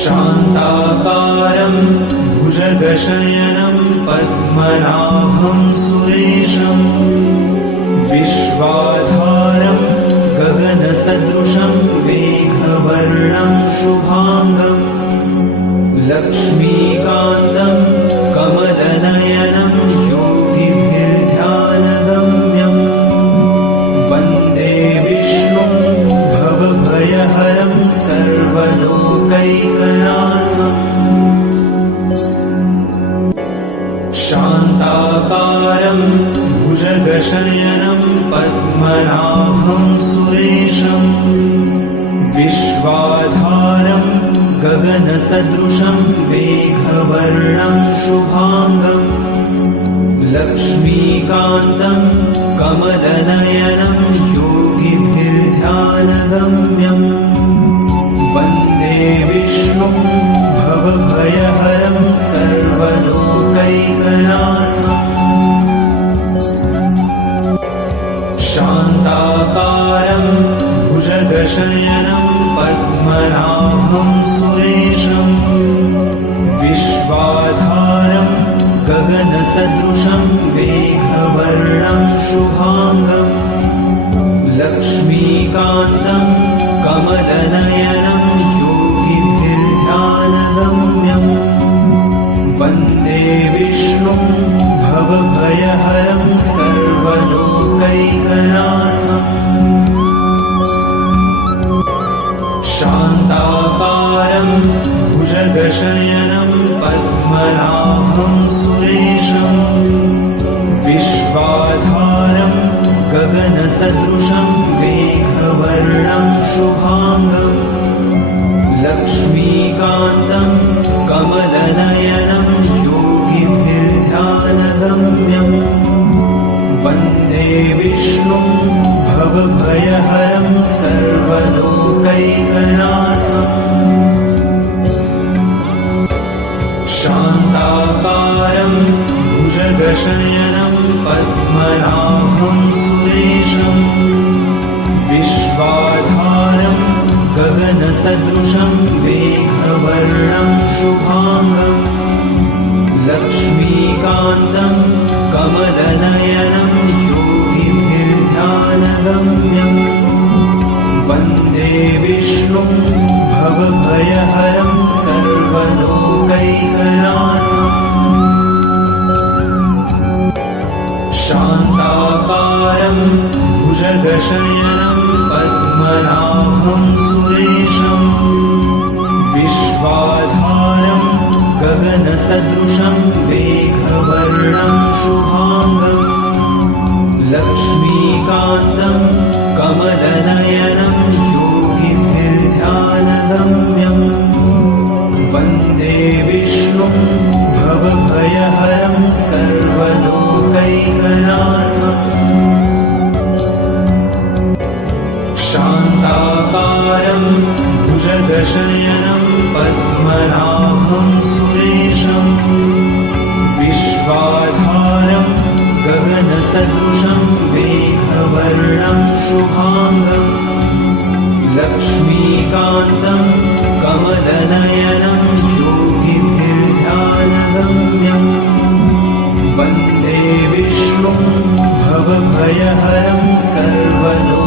शान्ताकारं भुजगशयनं पद्मनाभं सुरेशं विश्वाधारं गगनसदृशं मेघवर्णं शुभांगं लक्ष्मीकान्तं कमलनयनं योगिभिर्ध्यानगम्यं वन्दे विष्णुं भवभयहरं सर्वलोकैकनाथम् शान्ताकारं भुजगशयनं पद्मनाभं सुरेशं विश्वाधारं गगनसदृशं मेघवर्णं शुभांगं लक्ष्मीकान्तं कमलनयनं योगिभिर्ध्यानगम्यं वन्दे विष्णुं भवभयहरं सर्वलोकैकनाथम् शान्ताकारं भुजगशयनं पद्मनाभं सुरेशं विश्वाधारं गगनसदृशं मेघवर्णं शुभांगं लक्ष्मीकान्तं कमलनयनं योगिभिर्ध्यानगम्यं वन्दे विष्णुं भवभयहरं सर्वलोकैकनाथम् शान्ताकारं भुजगशयनं पद्मनाभं सुरेशं विश्वाधारं गगनसदृशं मेघवर्णं शुभांगं लक्ष्मीकान्तं कमलनयनं योगिभिर्ध्यानगम्यं वन्दे विष्णुं भवभयहरं सर्वलोकैकनाथम् शान्ताकारं भुजगशयनं पद्मनाभं सुरेशं विश्वाधारं गगनसदृशं मेघवर्णं शुभांगं लक्ष्मीकान्तं कमलनयनं योगिभिर्ध्यानगम्यं वन्दे विष्णुं भवभयहरं सर्वलोकैकनाथम् शान्ताकारं भुजगशयनं पद्मनाभं सुरेशं विश्वाधारं गगनसदृशं मेघवर्णं शुभांगं लक्ष्मीकान्तं कमलनयनं योगिभिर्ध्यानगम्यं वन्दे विष्णुं भवभयहरं सर्वलोकैकनाथम् शान्ताकारं भुजगशयनं पद्मनाभं सुरेशं विश्वाधारं गगनसदृशं मेघवर्णं शुभांगं लक्ष्मीकान्तं कमलनयनं योगिभिर्ध्यानगम्यं वन्दे विष्णुं भवभयहरं सर्वलोकैकनाथम्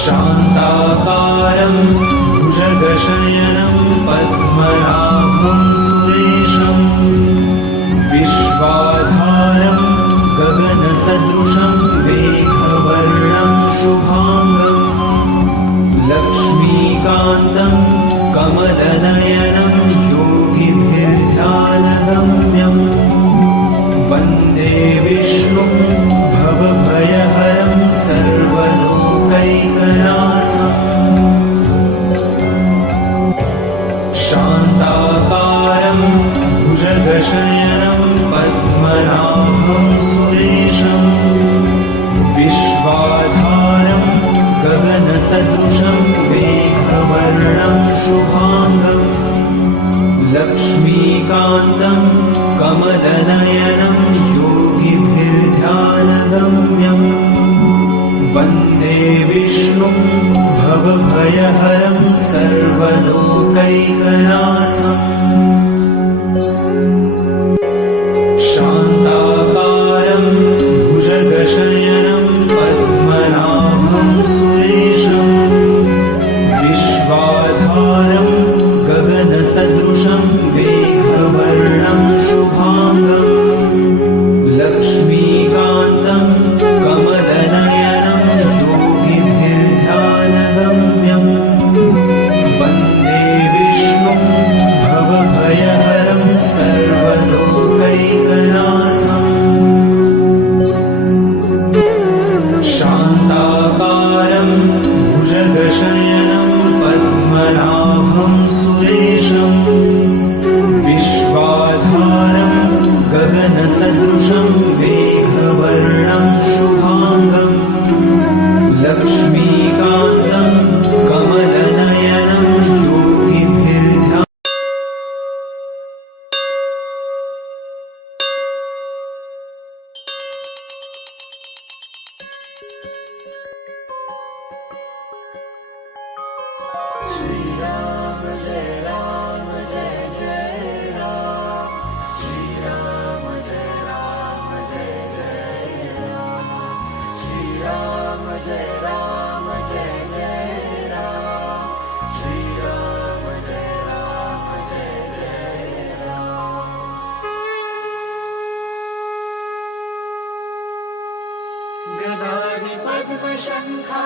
शान्ताकारं भुजगशयनं पद्मनाभं सुरेशं विश्वाधारं गगनसदृशं मेघवर्णं शुभांगं लक्ष्मीकान्तं कमलनयनं योगिभिर्ध्यानगम्यं वन्दे विष्णुं भवभयहरं सर्वलोकैकनाथम् शान्ताकारं भुजगशयनं पद्मनाभं सुरेशं विश्वाधारं गगनसदृशं मेघवर्णं शुभांगं लक्ष्मीकान्तं कमलनयनं योगिभिर्ध्यानगम्यं वन्दे विष्णुं भवभयहरं सर्वलोकैकनाथम् शान्ताकारं भुजगशयनं पद्मनाभं सुरेशम् विश्वाधारं गगनसदृशं मेघवर्णं शुभाङ्गम् लक्ष्मीकान्तं कमलनयनं योगिभिर्ध्यानगम्यम् वन्दे विष्णुं भवभयहरं सर्वलोकैकनाथम् शान्ताकारं भुजगशयनं पद्मनाभं सुरेशम् विश्वाधारं गगनसदृशं मेघवर्णं शुभाङ्गम् लक्ष्मीकान्तं कमलनयनं योगिभिर्ध्यानगम्यम् गदानि पद्मशङ्खा